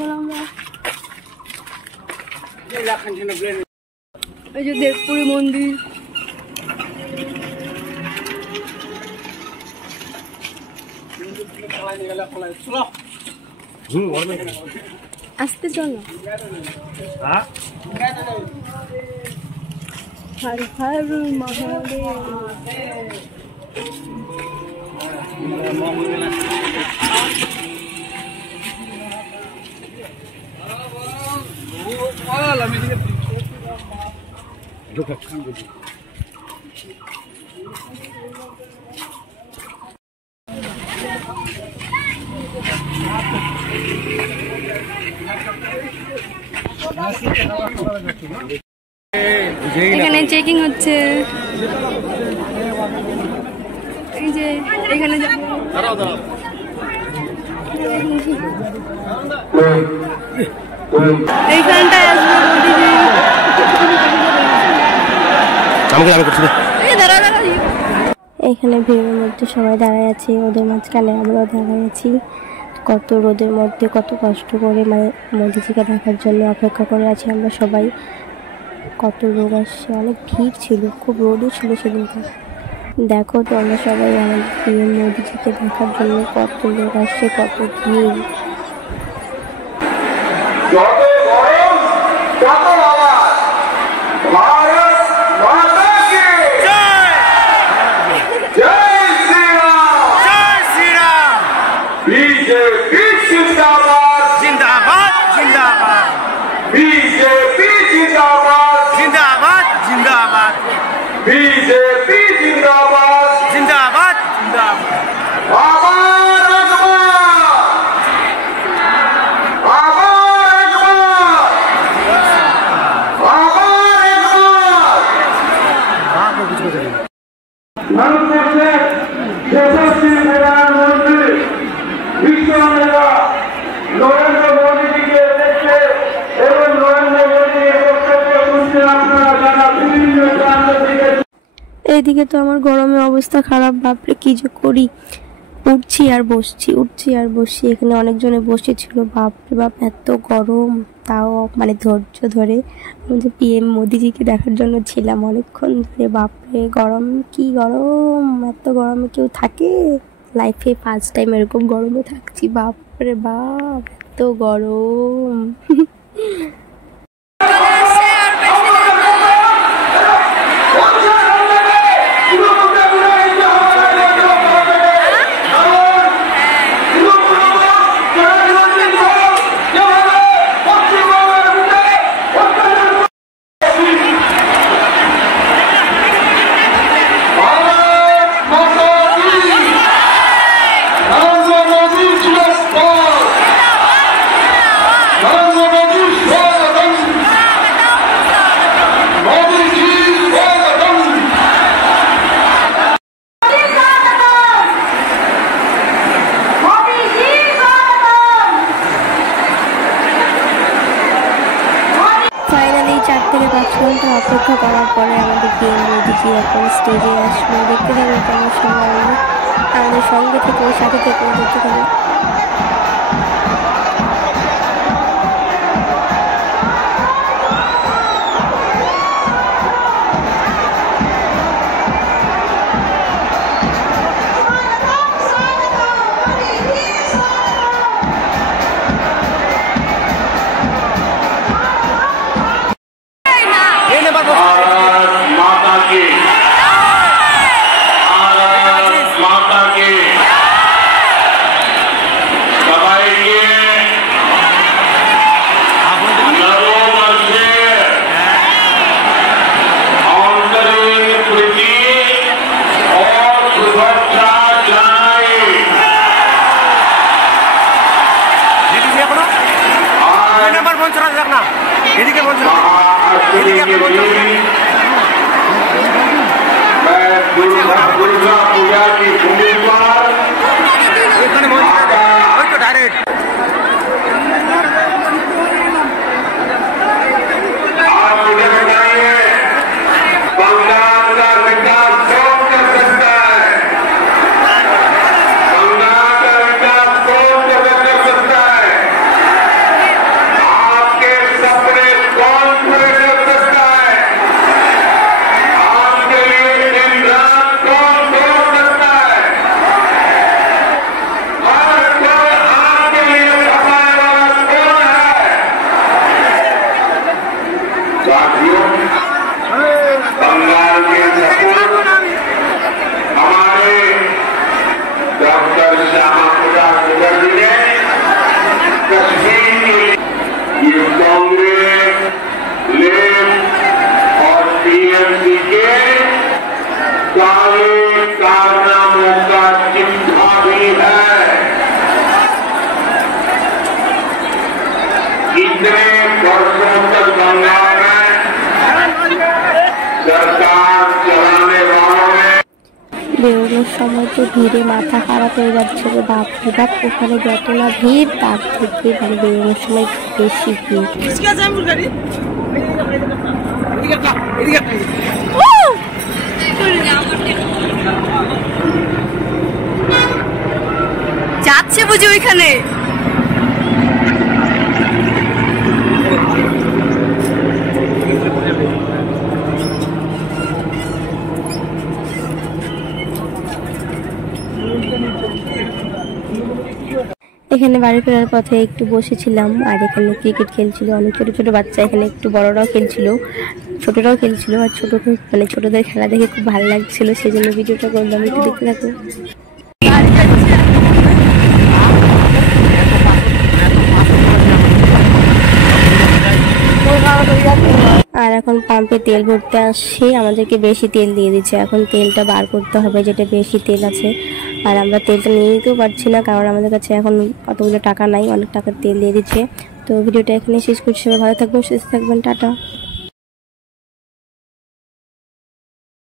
এখন আমরা এই যে দেবপুরী মন্দির, আসতে চলো। হর হর মহাদেব। এখানে চেকিং হচ্ছে, এই যে এখানে এইখানটায় আসবে এখানে ভিড়ের মধ্যে সবাই দাঁড়ায় আছে, ওদের মাঝখানে আমরাও দাঁড়ায় আছি। কত রোদের মধ্যে কত কষ্ট করে মানে মোদিজিকে দেখার জন্য অপেক্ষা করে আছি আমরা সবাই। কত লোক আসছে, অনেক ভিড় ছিল, খুব রোদও ছিল সেদিনটা। দেখো তো আমরা সবাই আমাদের প্রিয় মোদিজিকে দেখার জন্য কত লোক আসছে, কত ভিড়। এইদিকে তো আমার গরমে অবস্থা খারাপ, বাপরে কি যে করি। উঠছি আর বসছি, উঠছি আর বসছি। এখানে অনেকজনে বসেছিল, বাপরে বাপ এত গরম। তাও মানে ধৈর্য ধরে আমাদের পিএম মোদিজিকে দেখার জন্য ছিলাম অনেকক্ষণ ধরে। বাপরে গরম, কি গরম, এত গরমে কেউ থাকে? লাইফে ফার্স্ট টাইম এরকম গরমে থাকছি, বাপরে বাপ এত গরম। অপেক্ষা করার পরে আমাদের পিএম মোদিজি এখন স্টেজে আসলো। দেখতে থাকবে তোমার সবাই, আমাদের সঙ্গে থেকে সাথে থেকে দেখতে থাকবে। दुर्गा पूजा की भूमि पर आप मुझे बताइए, बंगाल का विकास कौन कर सकता है? बंगाल का विकास कौन कर सकता है? इतने वर्षों तक बंगाल में सरकार चलाने वालों ने বেরোনোর সময় তো ভিড়ে মাথা খারাপ হয়ে যাচ্ছিল, বাপরে বাপ, ওখানে যত না ভিড় তার থেকে মানে বেরোনোর সময় বেশি ভিড়। যাচ্ছে বুঝি ওইখানে। এখানে বাড়ি ফেরার পথে একটু বসেছিলাম, আর এখানে ক্রিকেট খেলছিল অনেক ছোট ছোট বাচ্চা, এখানে একটু বড়রাও খেলছিল, ছোটরাও খেলছিল। আর মানে ছোটদের খেলা দেখে খুব ভালো লাগছিল, সেই জন্য ভিডিওটা করলাম, একটু দেখতে থাকো। আর এখন পাম্পে তেল ভরতে আসছি, আমাদেরকে বেশি তেল দিয়ে দিচ্ছে, এখন তেলটা বার করতে হবে যেটা বেশি তেল আছে। আর আমরা তেলটা নিয়ে নিতেও পারছি না, কারণ আমাদের কাছে এখন অতগুলো টাকা নাই, অনেক টাকার তেল দিয়ে দিচ্ছে। তো ভিডিওটা এখানে শেষ করছি, সবাই ভালো থাকবেন, সুস্থ থাকবেন, টাটা।